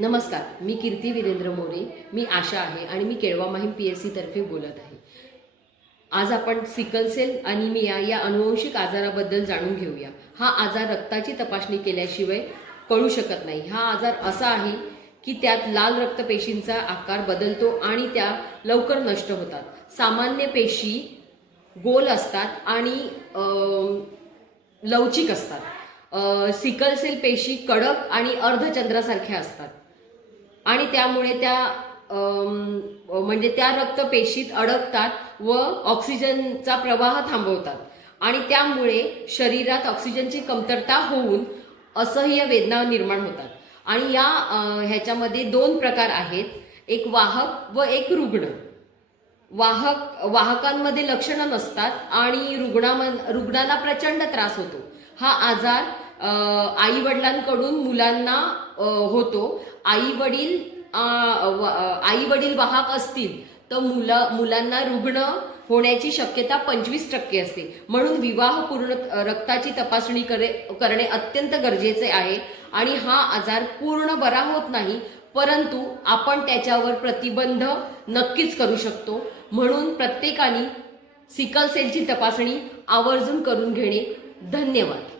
नमस्कार, मी कीर्ती वीरेंद्र मोरे. मी आशा आहे आणि मी केळवा माहीम PSC तर्फे बोलत आहे. आज आपण सिकल सेल अॅनिमिया या अनुवंशिक आजाराबद्दल जाणून घेऊया. हा आजार रक्ताची तपासणी केल्याशिवाय कळू शकत नाही. हा आजार असा आहे की त्यात लाल रक्तपेशींचा आकार बदलतो आणि त्या लवकर नष्ट होतात. सामान्य पेशी गोल असतात आणि लवचिक असतात. सिकल सेल पेशी कडक आणि अर्धचंद्रासारख्या असतात आणि त्यामुळे त्या म्हणजे त्या रक्तपेशीत अडकतात व ऑक्सिजनचा प्रवाह थांबवतात आणि त्यामुळे शरीरात ऑक्सिजनची कमतरता होऊन असह्य वेदना निर्माण होतात. आणि ह्याच्यामध्ये दोन प्रकार आहेत, एक वाहक व एक रुग्ण. वाहकांमध्ये लक्षणं नसतात आणि रुग्णांना प्रचंड त्रास होतो. हा आजार आई वडिलांकडून मुलांना होतो. आई वडील वाहक असतील तर मुलांना रुग्ण होण्याची शक्यता 25% असते. म्हणून विवाहपूर्व रक्ताची तपासणी करणे अत्यंत गरजेचे आहे. आणि हा आजार पूर्ण बरा होत नाही, परंतु आपण त्याच्यावर प्रतिबंध नक्कीच करू शकतो. म्हणून प्रत्येकाने सिकल सेलची तपासणी आवर्जून करून घेणे. धन्यवाद.